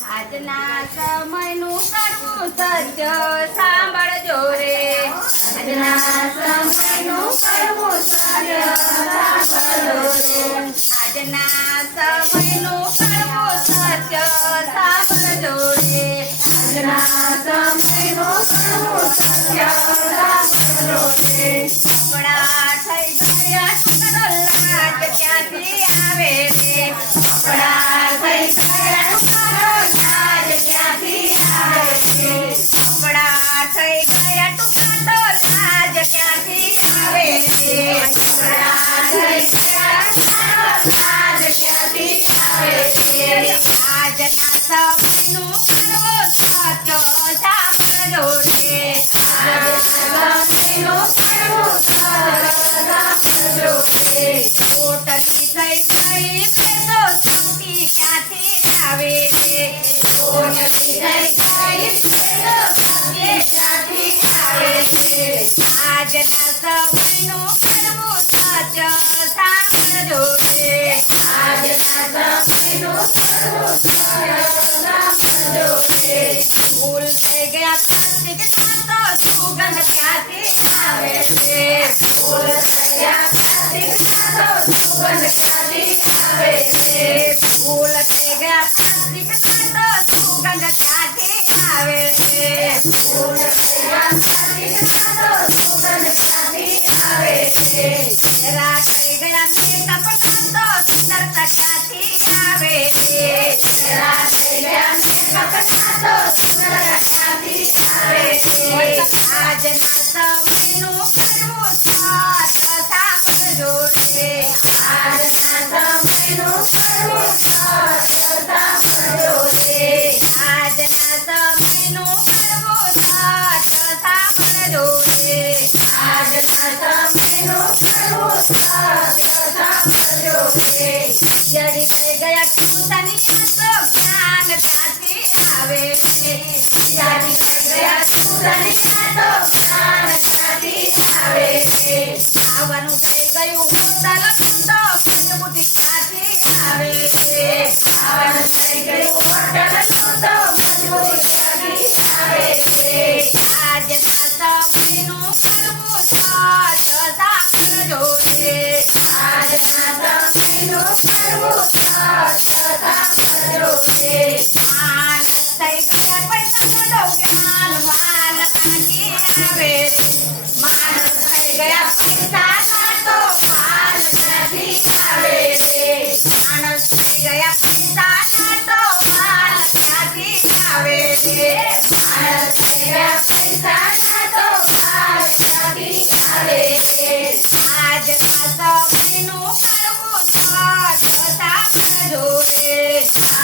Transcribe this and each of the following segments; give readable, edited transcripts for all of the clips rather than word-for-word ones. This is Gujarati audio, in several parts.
આજના સમયનું કરવું સત્ય સાંભળજો રે. આજના સમયનું કરવું સત્ય સાંભળજો રે. આજના સમયનું કરવું સત્ય સાંભળજો રે. આજના સમયનું કરવું સત્ય સાંભળજો રે. કપડા થઈ ગયા ટુકડો લાજ ક્યાંથી આવે રે. કપડા થઈ ગયા ટુકડો લાજ ક્યાંથી આવે રે. કપડા થઈ ગયા ટુકડો લાજ ક્યાંથી આવે રે. કપડા થઈ ગયા ટુકડો લાજ ક્યાંથી આવે રે. આજના સમયનું કરવું સત્ય સાંભળજો રે. આજના સમયનું કરવું સત્ય સાંભળજો રે. પોટલી થઈ ગઈ તો શક્તિ ક્યાંથી આવે રે. પોટલી થઈ ગઈ તો શક્તિ ક્યાંથી આવે રે. આજના સમયનું કરવું સત્ય સાંભળજો રે. આજના સમયનું કરવું સત્ય સાંભળજો રે. ફૂલ થઈ ગયા પ્લાસ્ટિક તો સુગંધ ક્યાંથી આવે રે. ફૂલ થઈ ગયા પ્લાસ્ટિક તો સુગંધ ક્યાંથી આવે રે. ફૂલ થઈ ગયા પ્લાસ્ટિક તો સુગંધ ક્યાંથી આવે રે. ફૂલ થઈ ગયા પ્લાસ્ટિક તો સુગંધ ક્યાંથી આવે રે. ઘેરા થઈ ગયા મેકઅપ તો સુંદરતા ક્યાંથી આવે રે. ઘેરા થઈ ગયા મેકઅપ તો સુંદરતા ક્યાંથી આવે રે. આજના સમયનું કરવું સત્ય સાંભળજો રે. આજના સમયનું કરવું સત્ય સાંભળજો રે. આજના સમયનું કરવું સત્ય સાંભળજો રે. આજના સમયનું કરવું સત્ય સાંભળજો રે. જડી થઈ ગયા ટ્યુશનિયા તો જ્ઞાન ક્યાંથી આવે રે. જડી થઈ ગયા ટ્યુશનિયા તો જ્ઞાન ક્યાંથી આવે રે. ખાવાનું થઈ ગયું હોટલ તો બુદ્ધિ ક્યાંથી આવે રે. ખાવાનું થઈ ગયું હોટલ તો બુદ્ધિ ક્યાંથી આવે રે. આજના સમયનું કરવું સત્ય સાંભળજો રે. આજના સમયનું કરવું સત્ય સાંભળજો રે. માણસ થઈ ગયા પૈસાનો જ્ઞાન માલ ક્યાંથી આવે રે. માણસ થઈ ગયા પૈસાના તો માલ ક્યાંથી આવે રે. માણસ થઈ ગયા પૈસાના તો માલ ક્યાંથી આવે રે. માણસ થઈ ગયા પૈસાના તો માલ ક્યાંથી આવે રે. આજના સમયનું કરવું સત્ય સાંભળજો રે.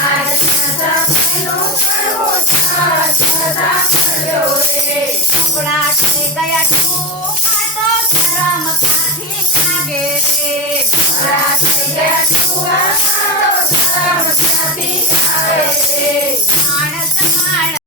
આજના સમયનું કરવું સત્ય સાંભળજો રે. કપડા થઈ ગયા ટૂંકા તો શરમ ક્યાંથી લાગે રે. કપડા થઈ ગયા ટૂંકા તો શરમ ક્યાંથી આવે રે.